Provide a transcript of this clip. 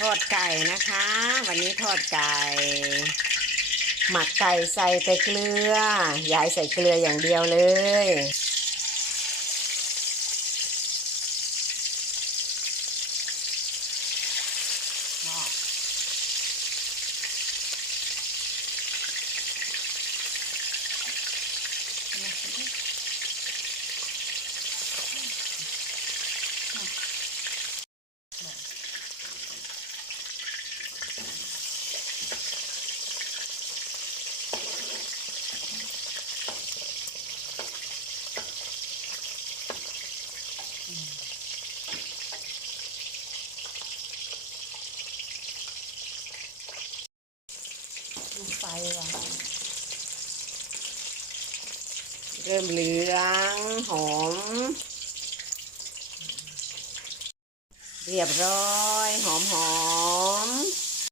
ทอดไก่นะคะ วันนี้ทอดไก่ หมักไก่ใส่แต่เกลือยายใส่เกลืออย่างเดียวเลย ดูไฟว่ะเริ่มเหลืองหอม เรียบร้อยหอมหอม